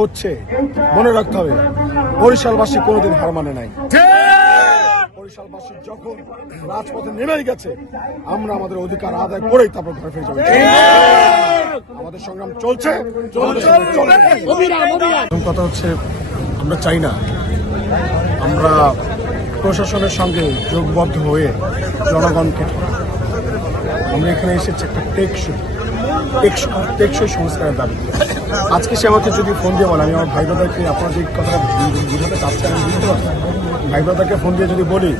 হচ্ছে, মনে রাখতে হবে, বরিশালবাসী কোনোদিন হার মানে নাই। বরিশালবাসী যখন রাজপথে নেমে গেছে, আমরা আমাদের অধিকার আদায় করেই তারপর ঘরে ফিরে যাব। আমাদের সংগ্রাম চলছে কথা হচ্ছে, আমরা চাই না, আমরা প্রশাসনের সঙ্গে যোগবদ্ধ হয়ে জনগণকে, আমরা এখানে এসেছি একটা টেকসই টেকসই সংস্কারের দাবি। আজকে সে আমাকে যদি ফোন দিয়ে বলে, আমি আমার ভাই ব্রাদারকে আপনার যে কথাটা বুঝাতে চাচ্ছেন, আমি বুঝতে পারছি ভাই ব্রাদারকে ফোন দিয়ে যদি বলি,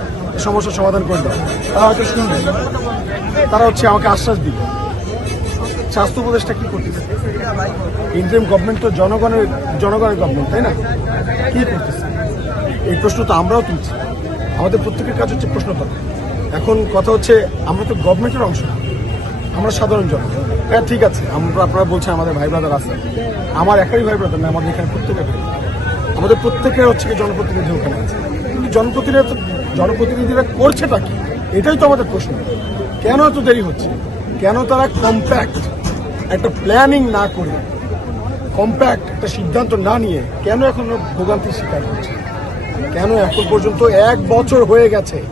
সমস্যার সমাধান করে দাও তারা হয়তো শুনবে। তারা হচ্ছে আমাকে আশ্বাস দিবে। স্বাস্থ্য উপদেশটা কি করতেছে? ইন্টারিম গভর্নমেন্ট তো জনগণের জনগণের গভর্নমেন্ট তাই না? কি করতেছে? এই প্রশ্ন তো আমরাও তুলছি। আমাদের প্রত্যেকের কাজ হচ্ছে প্রশ্ন করা এখন কথা হচ্ছে, আমরা তো গভর্নমেন্টের অংশ আমরা সাধারণ জন। হ্যাঁ ঠিক আছে। আমরা, আপনারা বলছেন আমাদের ভাই ব্রাদার আছে। আমার একাই ভাই ব্রাদার না, আমাদের এখানে প্রত্যেকের ভাই। আমাদের প্রত্যেকের হচ্ছে জনপ্রতিনিধি ওখানে আছে। কিন্তু জনপ্রতিনিধি, জনপ্রতিনিধিরা করছেটা কি? এটাই তো আমাদের প্রশ্ন। কেন এত দেরি হচ্ছে? কেন তারা কম্প্যাক্ট একটা প্ল্যানিং না করে কম্প্যাক্ট একটা সিদ্ধান্ত না নিয়ে কেন এখন ভোগান্তির শিকার হচ্ছে? কেন এখন পর্যন্ত এক বছর হয়ে গেছে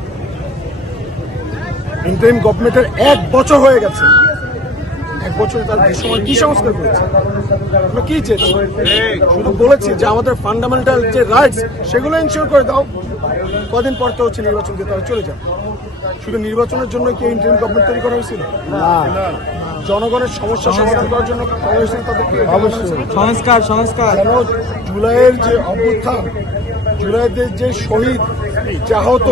ইন্টারিম গভর্নমেন্টের এক বছর হয়ে গেছে। এক বছরে তার সময় কি সংস্কার করেছে? আমরা কি চেয়েছি? শুধু বলেছি যে আমাদের ফান্ডামেন্টাল যে রাইটস সেগুলো ইনশিওর করে দাও। কদিন পর তো হচ্ছে নির্বাচন দিয়ে তারা চলে যাবে। শুধু নির্বাচনের জন্য কি ইন্টারিম গভর্নমেন্ট তৈরি করা হয়েছিল? না। জনগণের সমস্যা সমাধান করার জন্য করা হয়েছিল তাদেরকে সংস্কার সংস্কার। জুলাইয়ের যে অভ্যুত্থান জুলাইয়ের যে শহীদ যে আহত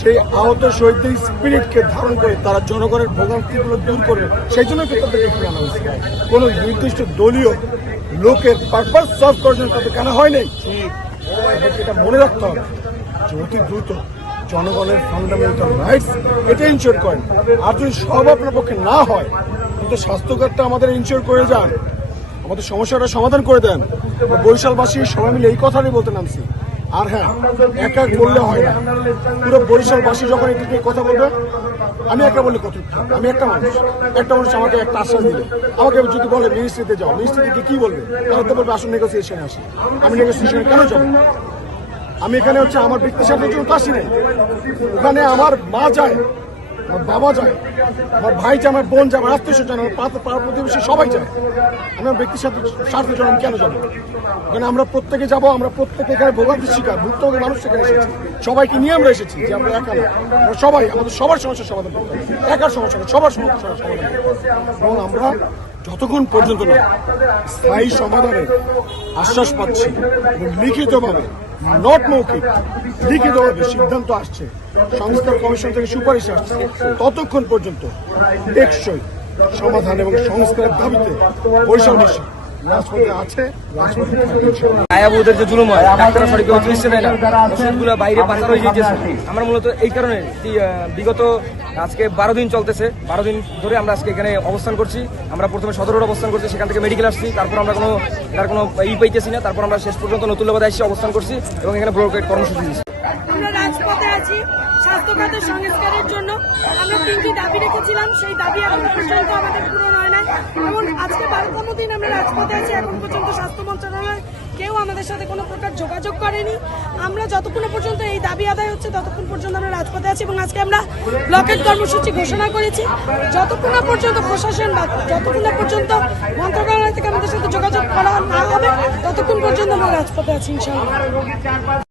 সেই আহত শহীদদের স্পিরিটকে ধারণ করে তারা জনগণের ভোগান্তিগুলো দূর করবে সেই জন্য তাদেরকে এখানে আনা হয়েছে। কোনো নির্দিষ্ট দলীয় লোকের পারপাস সলভ করার জন্য তাদেরকে আনা হয় নাই। এটা মনে রাখতে হবে যে অতি দ্রুত জনগণের ফান্ডামেন্টাল রাইটস এটা ইনশিওর করেন। আর যদি সব আপনার পক্ষে না হয়, কিন্তু স্বাস্থ্য কার্ডটা আমাদের ইনশিওর করে যান, আমাদের সমস্যাটা সমাধান করে দেন। বরিশালবাসী সবাই মিলে এই কথাটাই বলতে নামছি। আর হ্যাঁ একা বললে হয় না। পুরো বরিশালবাসী যখন এটি নিয়ে কথা বলবে, আমি একটা বললে কত আমি একটা মানুষ। একটা মানুষ আমাকে একটা আশ্বাস দিলে আমাকে যদি বলে মিনিস্ট্রিতে যাও মিনিস্ট্রিতে কি বলবে? তাহলে তো বলবে, আসুন নেগোসিয়েশনে আসি। আমি নেগোসিয়েশনে কেন যাব? আমি এখানে হচ্ছে আমার ব্যক্তি সাথে জন্য আসি ওখানে আমার মা যায় আমার বাবা যায়, আমার ভাই যায়, আমার বোন যায়, আমার আত্মীয় স্বজন আমার পাড়া প্রতিবেশী সবাই যায় আমি আমার ব্যক্তি স্বার্থের স্বার্থের জন্য আমি কেন যাব ওখানে আমরা প্রত্যেকে যাব, আমরা প্রত্যেকে এখানে ভোগান্তির শিকার, ভুক্তভোগী মানুষ সেখানে এসেছি সবাইকে নিয়ে আমরা এসেছি যে আমরা একা আমরা সবাই, আমাদের সবার সমস্যার সমাধান করতে। একার সমস্যা সবার সমস্যার সমাধান। এবং আমরা যতক্ষণ পর্যন্ত না স্থায়ী সমাধানের আশ্বাস পাচ্ছি এবং লিখিতভাবে নট মৌখিক লিখিতভাবে সিদ্ধান্ত আসছে। সংস্থার কমিশন থেকে সুপারিশ আসছে। ততক্ষণ পর্যন্ত টেকসই সমাধান এবং সংস্কারের দাবিতে বৈষম্যবাসী ওষুধগুলো বাইরে আমরা মূলত এই কারণে বিগত আজকে বারো দিন চলতেছে, বারো দিন ধরে আমরা আজকে এখানে অবস্থান করছি। আমরা প্রথমে সদর অবস্থান করছি, সেখান থেকে মেডিকেল আসছি। তারপর আমরা কোনো, তার কোনো ই পাইতেছি না। তারপর আমরা শেষ পর্যন্ত নতুন এসে অবস্থান করছি এবং এখানে ব্রোকেট কর্মসূচি দিচ্ছি। আমরা রাজপথে আছি স্বাস্থ্য খাতের সংস্কারের জন্য। আমরা তিনটি দাবি রেখেছিলাম, সেই দাবি এখন পর্যন্ত আমাদের পূরণ হয় না এবং আজকে বারোতম দিন আমরা রাজপথে আছি, এখন পর্যন্ত স্বাস্থ্য মন্ত্রণালয় কেউ আমাদের সাথে কোনো প্রকার যোগাযোগ করেনি। আমরা যতক্ষণ পর্যন্ত এই দাবি আদায় হচ্ছে, ততক্ষণ পর্যন্ত আমরা রাজপথে আছি এবং আজকে আমরা ব্লকেট কর্মসূচি ঘোষণা করেছি। যতক্ষণ না পর্যন্ত প্রশাসন বা যতক্ষণ না পর্যন্ত মন্ত্রণালয় থেকে আমাদের সাথে যোগাযোগ করা না হবে, ততক্ষণ পর্যন্ত আমরা রাজপথে আছি, ইনশাআল্লাহ।